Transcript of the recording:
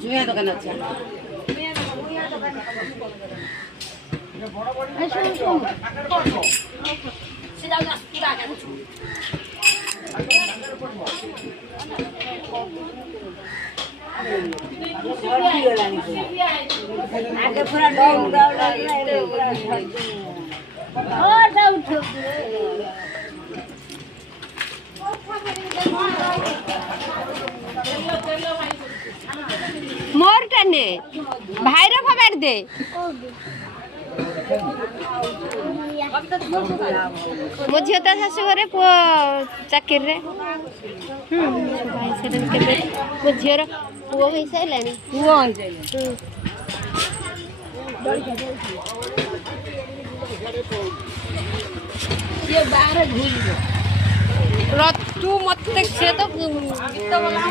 जुया दुकान अच्छा आगे पूरा मोर टने भाईर खबर दे मो झील तो शाशु घरे पु चाकरी रे भाई से मो झीर पुओ हो सारे तू मत से तो गीत बोला